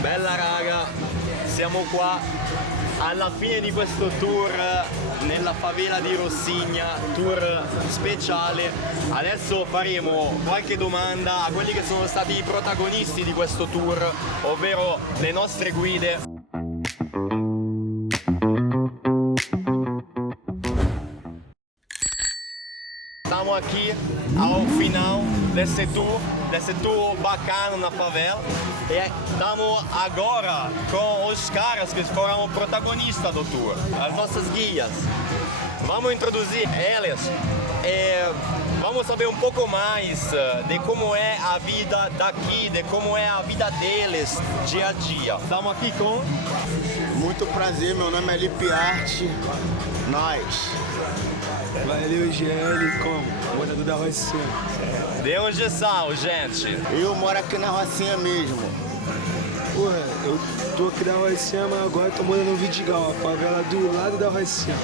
Bella raga, siamo qua alla fine di questo tour nella favela di Rossigna, tour speciale. Adesso faremo qualche domanda a quelli che sono stati i protagonisti di questo tour, ovvero le nostre guide. Estamos aqui ao final desse tour bacana na favela. E estamos agora com os caras que foram protagonistas do tour, as nossas guias. Vamos introduzir elas e vamos saber um pouco mais de como é a vida daqui, de como é a vida deles dia a dia. Estamos aqui com... Muito prazer, meu nome é Lipe Arte. Nós. Valeu, GL, como? Morador da Rocinha. De onde são, gente? Eu moro aqui na Rocinha mesmo. Porra, eu tô aqui na Rocinha, mas agora tô morando no Vidigal, a favela do lado da Rocinha.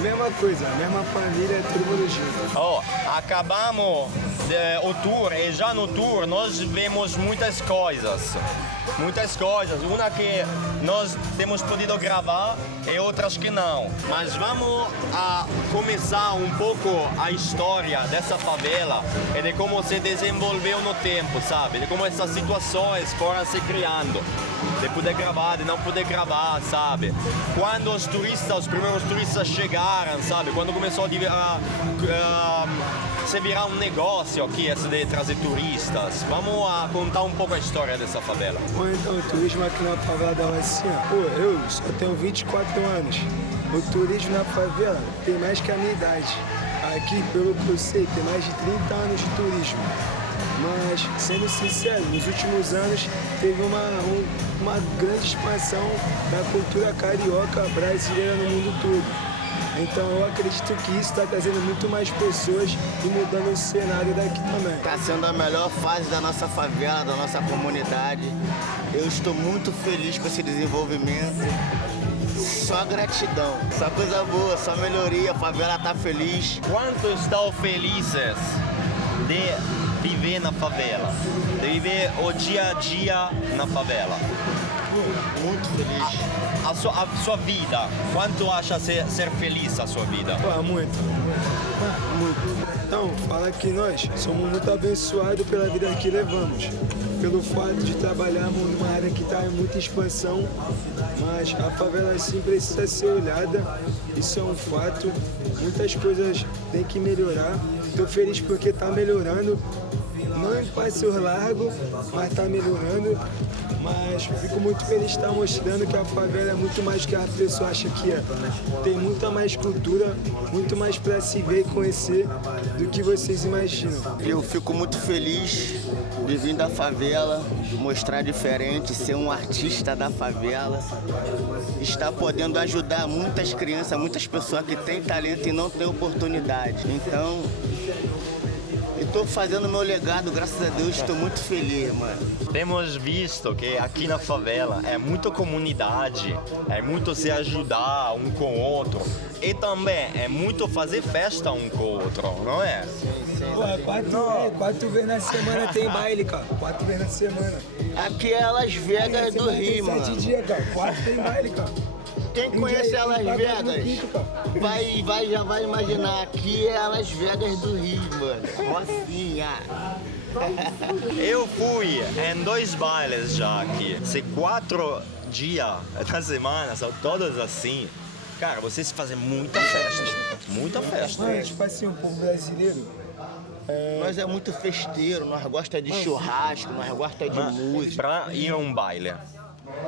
Mesma coisa, mesma família, todo mundo junto. Oh, acabamos o tour e já no tour nós vemos muitas coisas. Uma que nós temos podido gravar e outras que não. Mas vamos começar um pouco a história dessa favela e de como se desenvolveu no tempo, sabe? De como essas situações foram se criando. De poder gravar, de não poder gravar, sabe? Quando os primeiros turistas chegaram, sabe? Quando começou a se virar um negócio aqui, esse de trazer turistas. Vamos contar um pouco a história dessa favela. Bom, então, o turismo aqui na favela da Rocinha, pô, eu só tenho 24 anos. O turismo na favela tem mais que a minha idade. Aqui, pelo que eu sei, tem mais de 30 anos de turismo. Mas, sendo sincero, nos últimos anos teve uma grande expansão da cultura carioca brasileira no mundo todo. Então eu acredito que isso está trazendo muito mais pessoas e mudando o cenário daqui também. Está sendo a melhor fase da nossa favela, da nossa comunidade. Eu estou muito feliz com esse desenvolvimento. Só gratidão, só coisa boa, só melhoria, a favela está feliz. Quanto estão felizes de viver na favela, de viver o dia a dia na favela? Muito feliz. A sua vida, quanto acha ser feliz a sua vida? Pô, muito. Muito. Então, fala que nós somos muito abençoados pela vida que levamos. Pelo fato de trabalharmos numa área que está em muita expansão, mas a favela sim precisa ser olhada, isso é um fato. Muitas coisas têm que melhorar. Estou feliz porque está melhorando. Não em passos largos, mas está melhorando. Mas fico muito feliz de estar mostrando que a favela é muito mais do que a pessoa acha que é. Tem muita mais cultura, muito mais para se ver e conhecer do que vocês imaginam. Eu fico muito feliz de vir da favela, de mostrar diferente, ser um artista da favela, estar podendo ajudar muitas crianças, muitas pessoas que têm talento e não têm oportunidade. Então, estou fazendo meu legado, graças a Deus, estou muito feliz, mano. Temos visto que aqui na favela é muita comunidade, é muito se ajudar um com o outro e também é muito fazer festa um com o outro, não é? Pô, quatro vezes na semana tem baile, cara. 4 vezes na semana. Aqui é Las Vegas do Rio, mano. 7 dias, cara. 4 tem baile, cara. Quem conhece a Las Vegas já vai imaginar, aqui é a Las Vegas do Rio, mano. Rocinha. Eu fui em 2 bailes já aqui. Se 4 dias da semana são todos assim, cara, vocês fazem muita festa. Muita festa. Mas, tipo assim, o povo brasileiro... Nós é muito festeiro, nós gosta de churrasco, nós gosta de música. Para ir a um baile.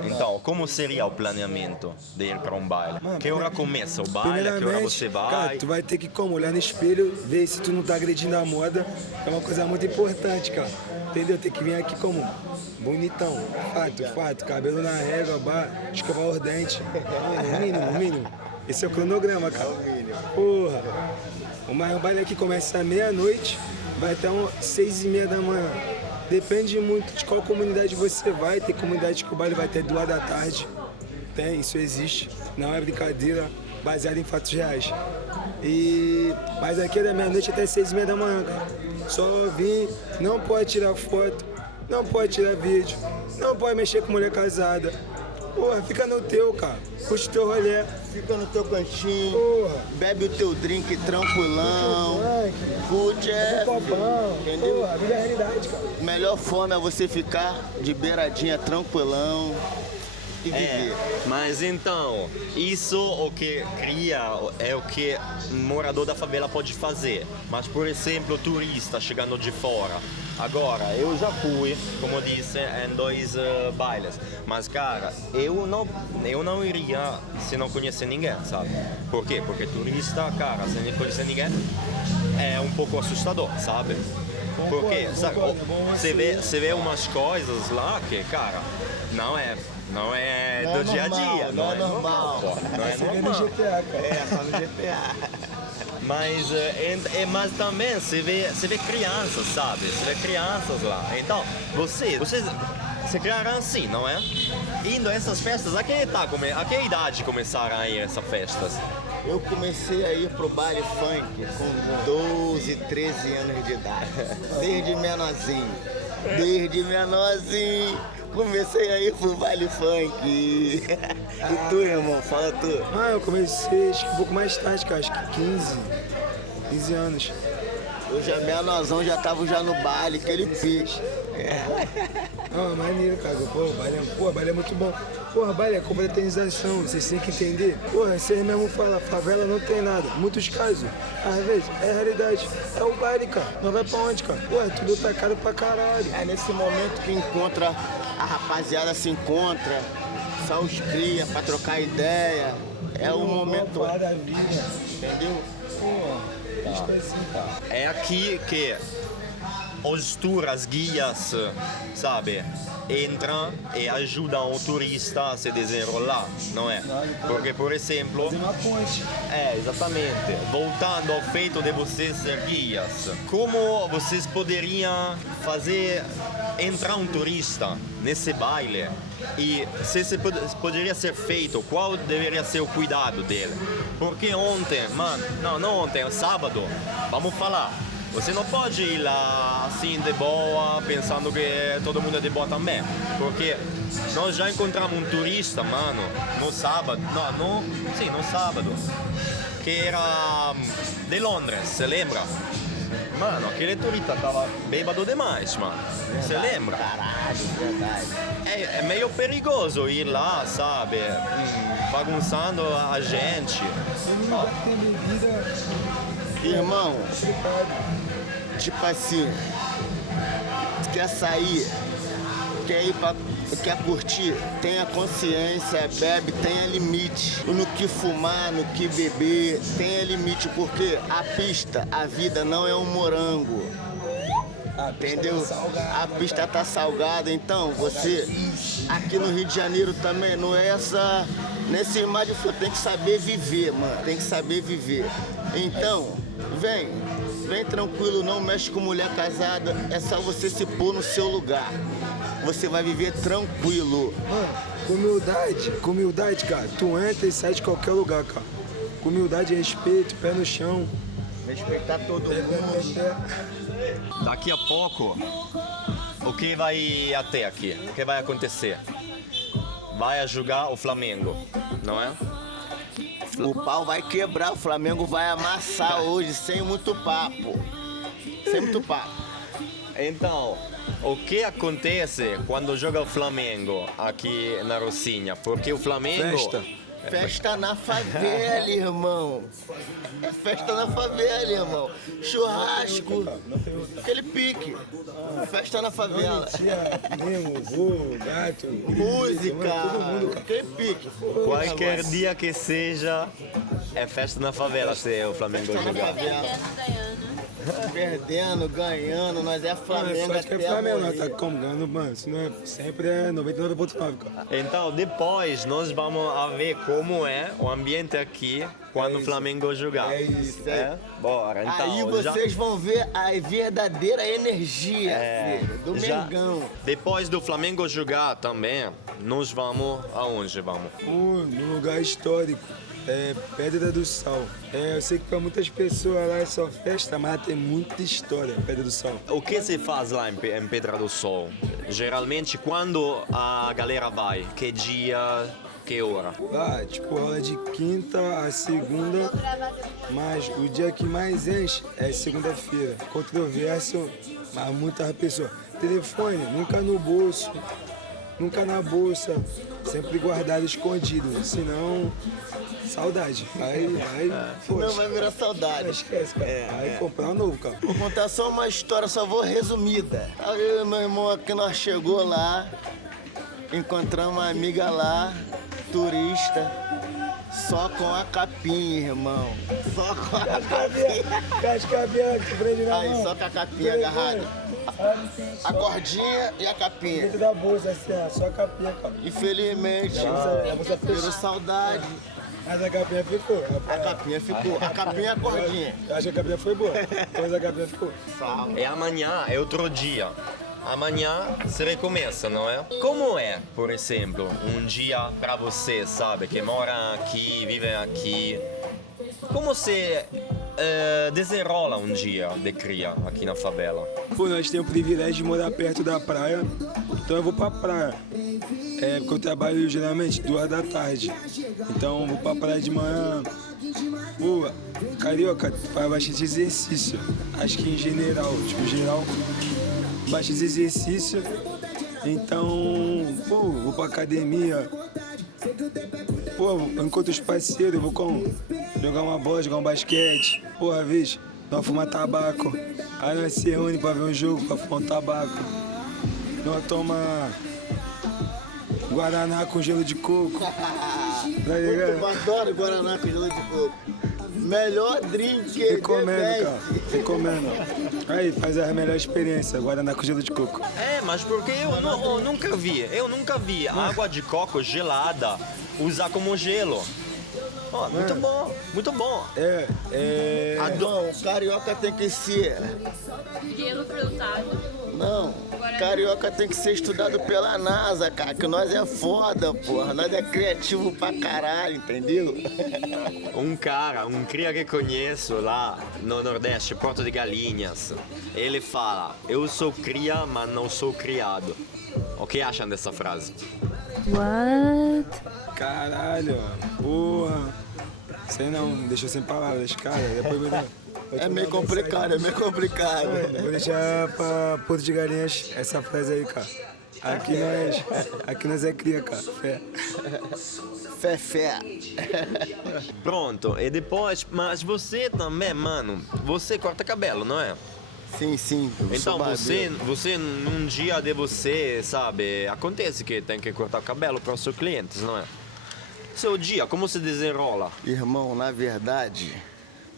Então, como seria o planeamento de ir para um baile? Que hora começa o baile? Que hora você vai? Cara, tu vai ter que olhar no espelho, ver se tu não tá agredindo a moda. É uma coisa muito importante, cara. Entendeu? Tem que vir aqui como bonitão. Fato. Cabelo na régua, escovar os dentes. Mano, o mínimo. Esse é o cronograma, cara. Porra. O baile aqui começa à meia-noite, vai até 6h30 da manhã. Depende muito de qual comunidade você vai. Tem comunidade que o baile vai até 2 da tarde. Isso existe. Não é brincadeira, baseado em fatos reais. Mas aqui é da meia-noite até 6h30 da manhã, cara. Só vir, não pode tirar foto, não pode tirar vídeo, Não pode mexer com mulher casada. Porra, fica no teu, cara. Curte o teu rolê. Fica no teu cantinho, Porra. bebe o teu drink tranquilão, curte, Copão. entendeu? Porra, a vida é a realidade, cara. Melhor forma é você ficar de beiradinha tranquilão e viver. Mas então, isso o que cria é o que morador da favela pode fazer. Mas, por exemplo, turista chegando de fora. Agora, eu já fui, como eu disse, em 2 bailes. Mas, cara, eu não iria se não conhecer ninguém, sabe? Por quê? Porque turista, cara, se não conhecer ninguém, é um pouco assustador, sabe? Porque, sabe, você vê umas coisas lá que, cara, não é do dia a dia. Não é normal. Pô, não é Você vê no normal. GTA, cara. É, só no GTA. Mas também você vê crianças, sabe? Você vê crianças lá. Então, vocês se criaram assim, não é? Indo a essas festas, a que idade começaram a ir a essas festas? Eu comecei a ir pro baile funk com 12, 13 anos de idade. Desde menorzinho. Comecei a ir pro baile funk. E tu, irmão? Fala tu. Ah, eu comecei acho que um pouco mais tarde, cara. Acho que 15 anos. Eu já menorzão, já tava já no baile, aquele pique. Ah, maneiro, cara. Pô, o baile é muito bom. Porra, baile é confraternização, vocês têm que entender. Porra, vocês mesmo falam, favela não tem nada. Muitos casos, às vezes, é realidade. É o baile, cara. Não vai pra onde, cara? Porra, tudo tá caro pra caralho. É nesse momento que encontra, a rapaziada se encontra, só os cria pra trocar ideia. É o momento, Maravilha. entendeu? Porra, isso é assim, cara. É aqui que os tours, as guias, sabe, entram e ajudam o turista a se desenrolar, não é? Porque, por exemplo, Fazer uma ponte. exatamente, voltando ao feito de vocês ser guias, como vocês poderiam fazer entrar um turista nesse baile e se poderia ser feito, qual deveria ser o cuidado dele? Porque ontem, mano, não ontem, sábado, vamos falar. Você não pode ir lá assim de boa, pensando que todo mundo é de boa também. Porque nós já encontramos um turista, mano, no sábado, no sábado, que era de Londres, você lembra? Mano, aquele turista tava bêbado demais, mano. Você lembra? Caralho, verdade. É meio perigoso ir lá, sabe? Bagunçando a gente. Todo lugar que tem bebida, Irmão, complicado. tipo assim, quer sair, quer curtir, tenha consciência, bebe, tenha limite. No que fumar, no que beber, tenha limite, porque a pista, a vida não é um morango. Entendeu? A pista tá salgada, então você aqui no Rio de Janeiro também não é essa. Nesse mar de flor, tem que saber viver, mano. Tem que saber viver. Então, vem tranquilo, não mexe com mulher casada. É só você se pôr no seu lugar. Você vai viver tranquilo. Mano, com humildade, cara. Tu entra e sai de qualquer lugar, cara. Com humildade, respeito, pé no chão. Respeitar todo mundo. Daqui a pouco, o que vai até aqui? O que vai acontecer? Vai jogar o Flamengo, não é? O pau vai quebrar, o Flamengo vai amassar hoje, sem muito papo. Sem muito papo. Então, o que acontece quando joga o Flamengo aqui na Rocinha? Porque o Flamengo... Festa na favela, irmão. É festa na favela, irmão. Churrasco, aquele pique. Festa na favela. Tia, primo, vô, gato. Música, Todo mundo, cara. aquele pique. Qualquer dia que seja, é festa na favela se o Flamengo Festa na jogar. favela. Perdendo, ganhando, nós é Flamengo Acho que é até Flamengo, morrer. nós tá como ganhando, mano. Se não é, sempre é 99,9, cara. Então, depois nós vamos a ver como é o ambiente aqui quando o Flamengo jogar. É isso, É? Bora, então. Aí vocês vão ver a verdadeira energia, filho, do já- Mengão. Depois do Flamengo jogar também, nós vamos aonde vamos? Num lugar histórico. É Pedra do Sal. Eu sei que para muitas pessoas lá é só festa, mas tem muita história, Pedra do Sal. O que se faz lá em Pedra do Sol? Geralmente, quando a galera vai? Que dia, que hora? Lá, tipo, rola de quinta a segunda, mas o dia que mais enche é segunda-feira. Controvérsia, mas muitas pessoas. Telefone, nunca no bolso, nunca na bolsa, sempre guardado escondido, senão, saudade. Aí, Não vai virar saudade. esquece, cara. Aí comprar um novo, cara. Vou contar só uma história, só vou resumida. Aí eu e meu irmão aqui, nós chegou lá, encontramos uma amiga lá, turista, só com a capinha, irmão. Só com a capinha. Cascavel que prende na Aí, mão. só com a capinha agarrada. A cordinha e a capinha. Dentro da bolsa, assim, ó, só a capinha, cara. Infelizmente, A bolsa virou fechou. saudade. Mas a capinha ficou. A capinha ficou. A capinha e a cordinha. Eu acho que a capinha foi boa, mas a capinha ficou. E amanhã é outro dia. Amanhã se recomeça, não é? Como é, por exemplo, um dia para você, sabe, que mora aqui, vive aqui? Como você desenrola um dia de cria aqui na favela? Pô, nós temos o privilégio de morar perto da praia, então eu vou pra praia. Porque eu trabalho geralmente 2 da tarde. Então eu vou pra praia de manhã. Pô, carioca faz bastante exercício. Acho que em geral, bastante exercício. Então, pô, vou pra academia. Pô, eu encontro os parceiros, eu vou jogar uma bola, jogar um basquete. Pô, às vezes, nós fumar tabaco. Aí nós se reúne pra ver um jogo, pra fumar um tabaco. Nós toma guaraná com gelo de coco. Tá ligado? Eu adoro Guaraná com gelo de coco. Melhor drink que Recomendo, cara. Recomendo. Aí, faz a melhor experiência, guaraná com gelo de coco. Mas porque eu nunca vi água de coco gelada usar como gelo. Ó, muito bom, muito bom. Não, o carioca tem que ser. Gelo frutado. Não, carioca tem que ser estudado pela NASA, cara, que nós é foda, porra. Nós é criativo pra caralho, entendeu? Um cria que conheço lá no Nordeste, Porto de Galinhas, ele fala: eu sou cria, mas não sou criado. O que acham dessa frase? What? Caralho, porra. Sei não, deixou sem palavras, cara. Depois É meio complicado, é meio complicado. Vou deixar pra Porto de Galinhas essa frase aí, cara. Aqui nós é cria, cara. Fé. Fé. Pronto, e depois, mas você também, mano, você corta cabelo, não é? Sim. eu sou Então barbeiro. você num dia de você, sabe, acontece que tem que cortar o cabelo para os seus clientes, não é? Seu dia, como se desenrola? Irmão, na verdade,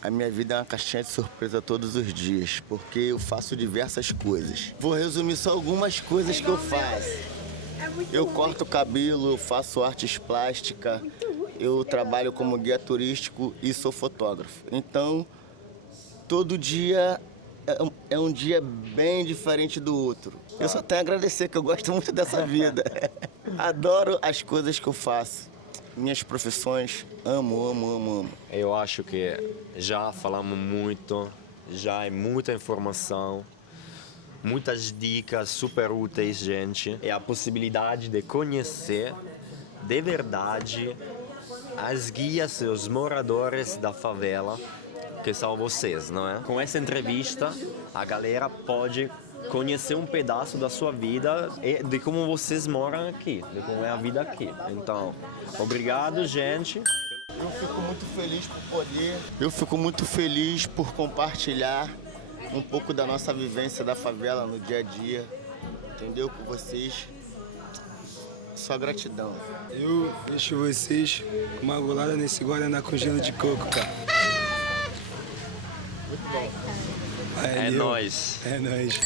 a minha vida é uma caixinha de surpresa todos os dias, porque eu faço diversas coisas. Vou resumir só algumas coisas que eu faço. Eu corto o cabelo, eu faço artes plásticas, eu trabalho como guia turístico e sou fotógrafo. Então, todo dia é um dia bem diferente do outro. Eu só tenho a agradecer, que eu gosto muito dessa vida. Adoro as coisas que eu faço. Minhas profissões, amo. Eu acho que já falamos muito, já é muita informação, muitas dicas super úteis, gente. É a possibilidade de conhecer de verdade as guias e os moradores da favela, que são vocês, não é? Com essa entrevista, a galera pode conhecer um pedaço da sua vida e de como vocês moram aqui, de como é a vida aqui. Então, obrigado, gente. Eu fico muito feliz por poder. Eu fico muito feliz por compartilhar um pouco da nossa vivência da favela no dia a dia. Entendeu? Com vocês. Só gratidão. Eu deixo vocês com uma golada nesse guaraná com gelo de coco, cara. Muito bom. É Valeu. nóis. É nóis.